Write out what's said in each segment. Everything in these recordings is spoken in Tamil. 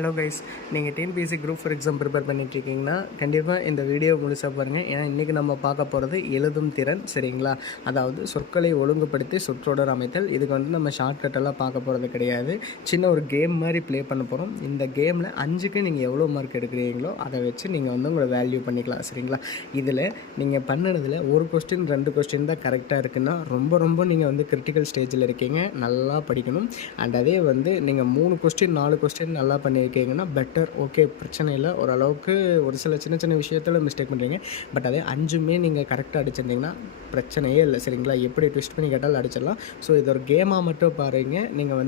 ஹலோ கைஸ், நீங்கள் TNPSC group four exam prepare பண்ணிட்டுருக்கீங்கன்னா கண்டிப்பாக இந்த வீடியோ முழுசாக பாருங்கள். ஏன்னா இன்றைக்கி நம்ம பார்க்க போகிறது எழுதும் திறன். சரிங்களா? அதாவது சொற்களை ஒழுங்குபடுத்தி சொற்றொடர் அமைத்தல். இதுக்கு நம்ம ஷார்ட்கட்டெல்லாம் பார்க்க போகிறது கிடையாது. சின்ன ஒரு கேம் மாதிரி ப்ளே பண்ண போகிறோம். இந்த கேமில் 5க்கு நீங்கள் எவ்வளோ மார்க் எடுக்கிறீங்களோ அதை வச்சு நீங்கள் உங்களை வேல்யூ பண்ணிக்கலாம். சரிங்களா? இதில் நீங்கள் பண்ணினதில் ஒரு கொஸ்டின் 2 கொஸ்டின் தான் கரெக்டாக இருக்குன்னா ரொம்ப நீங்கள் கிரிட்டிக்கல் ஸ்டேஜில் இருக்கீங்க. நல்லா படிக்கணும். அண்ட் அதே நீங்கள் 3 கொஸ்டின் 4 கொஸ்டின் நல்லா பண்ணியிருக்கீங்கன்னா பெட்டர், ஓகே, பிரச்சனை இல்லை. ஓரளவுக்கு ஒரு சில சின்ன விஷயத்தில் மிஸ்டேக் பண்ணுறீங்க. பட் அதே 5மே நீங்கள் கரெக்டாக அடிச்சிருந்தீங்கன்னா பிரச்சனையே இல்லை. சரிங்களா? எப்படி ட்விஸ்ட் பண்ணி கேட்டாலும் அடிச்சிடலாம். ஸோ இது ஒரு கேமாக மட்டும் பாருங்கள். நீங்கள்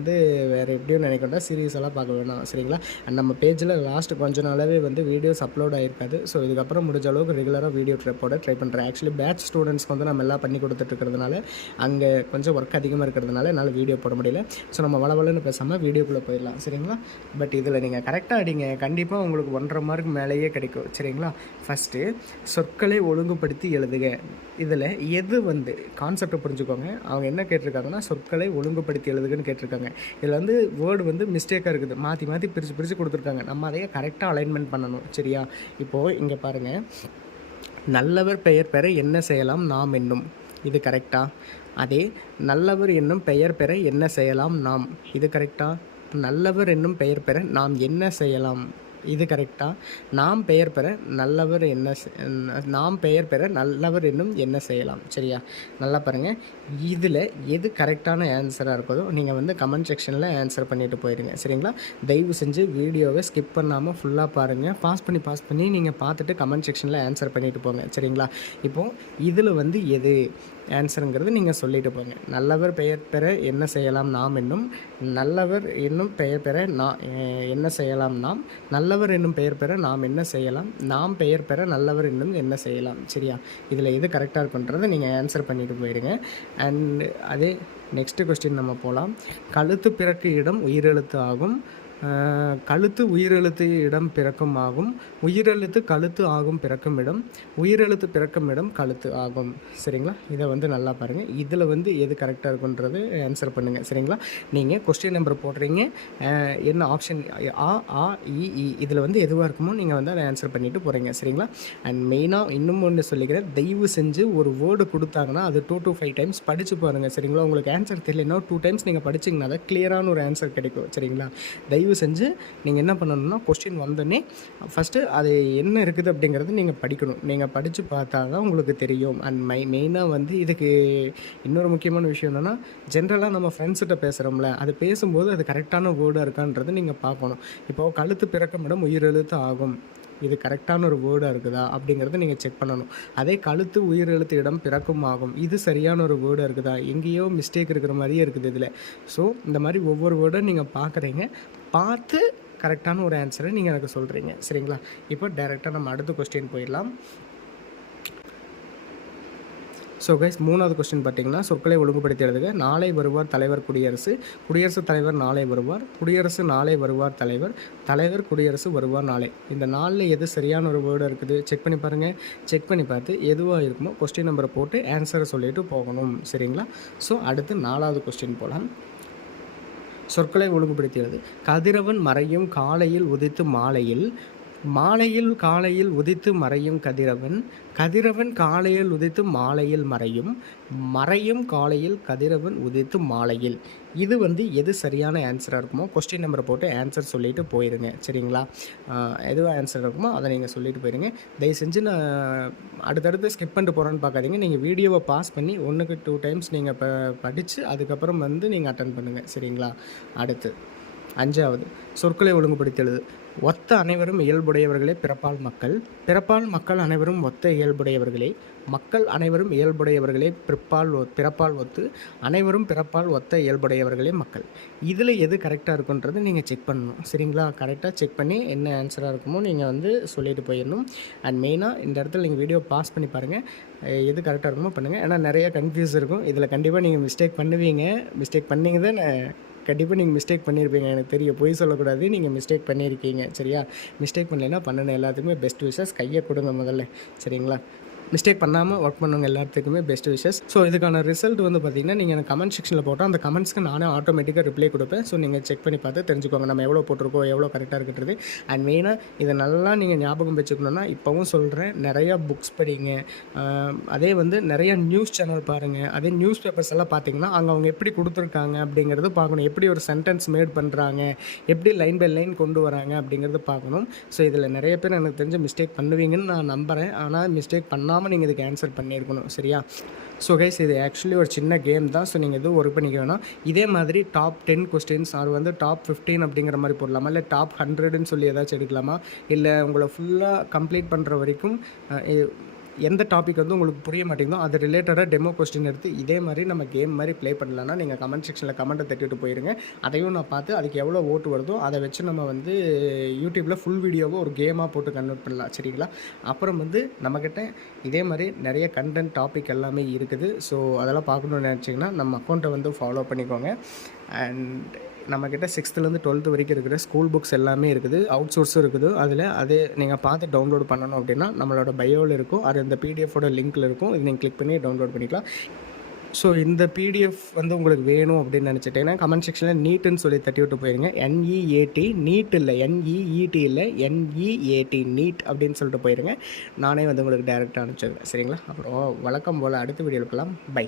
வேறு எப்படியும் நினைக்கண்டா சீரியஸ் எல்லாம் பார்க்க வேணாம். சரிங்களா? அண்ட் நம்ம பேஜில் லாஸ்ட் கொஞ்ச நாளாகவே வீடியோஸ் அப்லோட் ஆகிருக்காது. ஸோ இதுக்கப்புறம் முடிஞ்ச அளவுக்கு ரெகுலராக வீடியோ போட ட்ரை பண்ணுறேன். ஆக்சுவலி பேட்ச் ஸ்டூடெண்ட்ஸ்க்கு நம்ம எல்லாம் பண்ணி கொடுத்துட்ருக்கிறதுனால அங்கே கொஞ்சம் ஒர்க் அதிகமாக இருக்கிறதுனால என்னால் வீடியோ போட முடியல. ஸோ நம்ம வளவலன்னு பேசாமல் வீடியோக்குள்ளே போயிடலாம். சரிங்களா? பட் இதில் நீங்கள் கரெக்டாக அடிங்க, கண்டிப்பாக உங்களுக்கு 1.5 மார்க் மேலேயே கிடைக்கும். சரிங்களா? ஃபஸ்ட்டு சொற்களை ஒழுங்குபடுத்தி எழுதுக. இதில் எது கான்செப்டை புரிஞ்சுக்கோங்க. அவங்க என்ன கேட்டிருக்காங்கன்னா சொற்களை ஒழுங்குபடுத்தி எழுதுகன்னு கேட்டிருக்காங்க. இதில் வேர்டு மிஸ்டேக்காக இருக்குது. மாற்றி பிரித்து கொடுத்துருக்காங்க. நம்ம அதையே கரெக்டாக அலைன்மெண்ட் பண்ணணும். சரியா? இப்போது இங்கே பாருங்கள், நல்லவர் பெயர் பெற என்ன செய்யலாம் நாம் என்னும். இது கரெக்டாக. அதே நல்லவர் என்னும் பெயர் பெற என்ன செய்யலாம் நாம். இது கரெக்டாக. நல்லவர் என்னும் பெயர் பெற நாம் என்ன செய்யலாம். இது கரெக்டாக. நாம் பெயர் பெற நல்லவர் என்னும் என்ன செய்யலாம். சரியா? நல்லா பாருங்கள். இதில் எது கரெக்டான ஆன்சராக இருக்கதோ நீங்கள் கமெண்ட் செக்ஷனில் ஆன்சர் பண்ணிவிட்டு போயிடுங்க. சரிங்களா? தயவு செஞ்சு வீடியோவை ஸ்கிப் பண்ணாமல் ஃபுல்லாக பாருங்கள். பாஸ் பண்ணி நீங்கள் பார்த்துட்டு கமெண்ட் செக்ஷனில் ஆன்சர் பண்ணிவிட்டு போங்க. சரிங்களா? இப்போது இதில் எது ஆன்சருங்கிறது நீங்கள் சொல்லிட்டு போங்க. நல்லவர் பெயர் பெற என்ன செய்யலாம் நாம் என்னும். நல்லவர் என்னும் பெயர் பெற என்ன செய்யலாம் நாம். நல்லவர் என்னும் பெயர் பெற நாம் என்ன செய்யலாம். நாம் பெயர் பெற நல்லவர் என்னும் என்ன செய்யலாம். சரியா? இதில் எது கரெக்டாக இருக்குன்றதை நீங்கள் ஆன்சர் பண்ணிவிட்டு போயிடுங்க. அண்ட் அதே நெக்ஸ்ட்டு கொஸ்டின் நம்ம போகலாம். கழுத்து பிறக்கு இடம் உயிரெழுத்து ஆகும். கழுத்து உயிரெழுத்து இடம் பிறக்கும் ஆகும். உயிரெழுத்து கழுத்து ஆகும் பிறக்கும் இடம். உயிரெழுத்து பிறக்கும் இடம் கழுத்து ஆகும். சரிங்களா? இதை நல்லா பாருங்கள். இதில் எது கரெக்டாக இருக்குன்றது ஆன்சர் பண்ணுங்கள். சரிங்களா? நீங்கள் கொஸ்டின் நம்பர் போடுறீங்க, என்ன ஆப்ஷன் ஆ இ இதில் எதுவாக இருக்குமோ நீங்கள் அதை ஆன்சர் பண்ணிவிட்டு போகிறீங்க. சரிங்களா? அண்ட் மெயினாக இன்னும் ஒன்று சொல்லிக்கிறேன். தயவு செஞ்சு ஒரு வேர்டு கொடுத்தாங்கன்னா அது 2 to 5 டைம்ஸ் படித்து பாருங்கள். சரிங்களா? உங்களுக்கு ஆன்சர் தெரியலன்னா 2 டைம்ஸ் நீங்கள் படிச்சிங்கன்னா தான் கிளியரான ஒரு ஆன்சர் கிடைக்கும். சரிங்களா? தயவு செஞ்சு நீங்கள் என்ன பண்ணணும்னா கொஸ்டின் வந்தோடனே ஃபஸ்ட்டு அது என்ன இருக்குது அப்படிங்கிறது நீங்கள் படிக்கணும். நீங்கள் படித்து பார்த்தா தான் உங்களுக்கு தெரியும். அண்ட் மெயினாக இதுக்கு இன்னொரு முக்கியமான விஷயம் என்னென்னா, ஜென்ரலாக நம்ம ஃப்ரெண்ட்ஸ்கிட்ட பேசுகிறோம்ல, அது பேசும்போது அது கரெக்டான வேர்டாக இருக்கான்றது நீங்கள் பார்க்கணும். இப்போது கழுத்து பிறக்கும் இடம் உயிரெழுத்து ஆகும், இது கரெக்டான ஒரு வேர்டாக இருக்குதா அப்படிங்கிறத நீங்கள் செக் பண்ணணும். அதே கழுத்து உயிரெழுத்து இடம் பிறக்கும் ஆகும், இது சரியான ஒரு வேர்டாக இருக்குதா, எங்கேயோ மிஸ்டேக் இருக்கிற மாதிரியே இருக்குது இதில். ஸோ இந்த மாதிரி ஒவ்வொரு வேர்டும் நீங்கள் பார்க்குறீங்க, பார்த்து கரெக்டான ஒரு ஆன்சரை நீங்கள் எனக்கு சொல்கிறீங்க. சரிங்களா? இப்போ டைரெக்டாக நம்ம அடுத்த கொஸ்டின் போயிடலாம். ஸோ கைஸ், 3வது கொஸ்டின் பார்த்தீங்கன்னா, சொற்களை ஒழுங்குபடுத்தி எழுதுக. நாளை வருவார் தலைவர் குடியரசு. குடியரசுத் தலைவர் நாளை வருவார். குடியரசு நாளை வருவார் தலைவர். தலைவர் குடியரசு வருவார் நாளை. இந்த நாளில் எது சரியான ஒரு வேர்டு இருக்குது செக் பண்ணி பாருங்கள். செக் பண்ணி பார்த்து எதுவாக இருக்குமோ கொஸ்டின் நம்பரை போட்டு ஆன்சரை சொல்லிட்டு போகணும். சரிங்களா? ஸோ அடுத்து 4வது கொஸ்டின் போகலாம். சொற்களை ஒழுங்குபடுத்தியது. கதிரவன் மறையும் காலையில் உதித்து மாலையில். காலையில் உதித்து மறையும் கதிரவன். கதிரவன் காலையில் உதித்து மாலையில் மறையும் காலையில் கதிரவன் உதித்து மாலையில். இது எது சரியான ஆன்சராக இருக்குமோ கொஸ்டின் நம்பரை போட்டு ஆன்சர் சொல்லிவிட்டு போயிடுங்க. சரிங்களா? எதுவாக ஆன்சர் இருக்குமோ அதை நீங்கள் சொல்லிட்டு போயிடுங்க. தயவு செஞ்சு நான் அடுத்தடுத்து ஸ்கிப் பண்ணிட்டு போகிறேன்னு பார்க்காதீங்க. நீங்கள் வீடியோவை பாஸ் பண்ணி 1க்கு 2 டைம்ஸ் நீங்கள் படித்து அதுக்கப்புறம் நீங்கள் அட்டன் பண்ணுங்கள். சரிங்களா? அடுத்து 5வது சொற்களை ஒழுங்குபடுத்தி எழுது. ஒத்த அனைவரும் இயல்புடையவர்களே பிறப்பால் மக்கள். பிறப்பால் மக்கள் அனைவரும் ஒத்த இயல்புடையவர்களே. மக்கள் அனைவரும் இயல்புடையவர்களே பிறப்பால் ஒத்து. அனைவரும் பிறப்பால் ஒத்த இயல்புடையவர்களே மக்கள். இதில் எது கரெக்டாக இருக்குன்றது நீங்கள் செக் பண்ணணும். சரிங்களா? கரெக்டாக செக் பண்ணி என்ன ஆன்சராக இருக்குமோ நீங்கள் சொல்லிட்டு போயிடணும். அண்ட் மெயினாக இந்த இடத்துல நீங்கள் வீடியோ பாஸ் பண்ணி பாருங்கள், எது கரெக்டாக இருக்குமோ பண்ணுங்கள். ஏன்னா நிறையா கன்ஃபியூஸ் இருக்கும். இதில் கண்டிப்பாக நீங்கள் மிஸ்டேக் பண்ணுவீங்க. மிஸ்டேக் பண்ணிங்க தான் கண்டிப்பாக நீங்கள் மிஸ்டேக் பண்ணியிருப்பீங்க. எனக்கு தெரியும், பொய் சொல்லக்கூடாது. நீங்கள் மிஸ்டேக் பண்ணியிருக்கீங்க. சரியா? மிஸ்டேக் பண்ணலைன்னா பண்ணணும். எல்லாத்துக்குமே பெஸ்ட் விஷஸ். கையை கொடுங்க முதல்ல. சரிங்களா? மிஸ்டேக் பண்ணாமல் ஒர்க் பண்ணவங்க எல்லாத்துக்குமே பெஸ்ட் விஷஸ். ஸோ இதுக்கான ரிசல்ட் வந்து பார்த்திங்கன்னா நீங்கள் எனக்கு கமெண்ட் செக்ஷனில் போட்டால் அந்த கமெண்ட்ஸ்க்கு நானே ஆட்டோமேட்டிக்காக ரிப்ளை கொடுப்பேன். ஸோ நீங்கள் செக் பண்ணி பார்த்து தெரிஞ்சுக்கோங்க நம்ம எவ்வளோ போட்டிருக்கோம், எவ்வளோ கரெக்டாக இருக்கிறது. அண்ட் மெயினாக இதை நல்லா நீங்கள் ஞாபகம் வச்சுக்கணுன்னா இப்போவும் சொல்கிறேன், நிறையா புக்ஸ் படிங்க. அதே வந்து நிறைய நியூஸ் சேனல் பாருங்கள். அதே நியூஸ் பேப்பர்ஸ் எல்லாம் பார்த்தீங்கன்னா அங்கே அவங்க எப்படி கொடுத்துருக்காங்க அப்படிங்கிறது பார்க்கணும். எப்படி ஒரு சென்டென்ஸ் மேட் பண்ணுறாங்க, எப்படி லைன் பை லைன் கொண்டு வராங்க அப்படிங்கிறது பார்க்கணும். ஸோ இதில் நிறைய பேர் எனக்கு தெரிஞ்ச மிஸ்டேக் பண்ணுவீங்கன்னு நான் நம்புகிறேன். ஆனால் மிஸ்டேக் பண்ணாமல் நீங்கள் இதுக்கு ஆன்சர் பண்ணியிருக்கணும். சரியா? ஸோ கைஸ் இது ஆக்சுவலி ஒரு சின்ன கேம் தான். ஸோ நீங்கள் எதுவும் ஒர்க் பண்ணிக்க வேணாம். இதே மாதிரி டாப் 10 கொஸ்டின்ஸ் அது வந்து டாப் 15 அப்படிங்கிற மாதிரி போடலாமா, இல்லை டாப் 100ன்னு சொல்லி ஏதாச்சும் எடுக்கலாமா, இல்லை உங்களை ஃபுல்லாக கம்ப்ளீட் பண்ணுற வரைக்கும் எந்த டாபிக் வந்து உங்களுக்கு புரிய மாட்டேங்குதோ அது ரிலேட்டடாக டெமோ கொஸ்டின் எடுத்து இதே மாதிரி நம்ம கேம் மாதிரி ப்ளே பண்ணலான்னா நீங்கள் கமெண்ட் செக்ஷனில் கமெண்ட்டை தட்டிவிட்டு போயிருங்க. அதையும் நான் பார்த்து அதுக்கு எவ்வளோ ஓட்டு வருதோ அதை வச்சு நம்ம வந்து யூடியூப்பில் ஃபுல் வீடியோவை ஒரு கேமாக போட்டு கன்வெர்ட் பண்ணலாம். சரிங்களா? அப்புறம் வந்து நம்மக்கிட்ட இதே மாதிரி நிறைய கண்டென்ட் டாபிக் எல்லாமே இருக்குது. ஸோ அதெல்லாம் பார்க்கணுன்னு நினச்சிங்கன்னா நம்ம அக்கௌண்ட்டை வந்து ஃபாலோ பண்ணிக்கோங்க. அண்ட் நம்மக்கிட்ட 6th-லேருந்து 12th வரைக்கும் இருக்கிற ஸ்கூல் புக்ஸ் எல்லாமே இருக்குது, அவுட் சோர்ஸும் இருக்குது. அதில் அது நீங்கள் பார்த்து டவுன்லோட் பண்ணணும் அப்படின்னா நம்மளோட பயோவில் இருக்கும். அது இந்த பிடிஎஃபோட லிங்க்கில் இருக்கும். இது நீங்கள் கிளிக் பண்ணி டவுன்லோட் பண்ணிக்கலாம். ஸோ இந்த பிடிஎஃப் வந்து உங்களுக்கு வேணும் அப்படின்னு நினச்சிட்டேன்னா கமெண்ட் செக்ஷனில் நீட்டுன்னு சொல்லி தட்டி விட்டு போயிருங்க. NEAT நீட் இல்லை, NEET இல்லை, NEAT நீட் அப்படின்னு சொல்லிட்டு போயிருங்க. நானே வந்து உங்களுக்கு டேரெக்டாக அனுப்பிச்சிடுவேன். சரிங்களா? அப்புறம் வழக்கம் போல் அடுத்த வீடியோ இருக்கலாம். பை.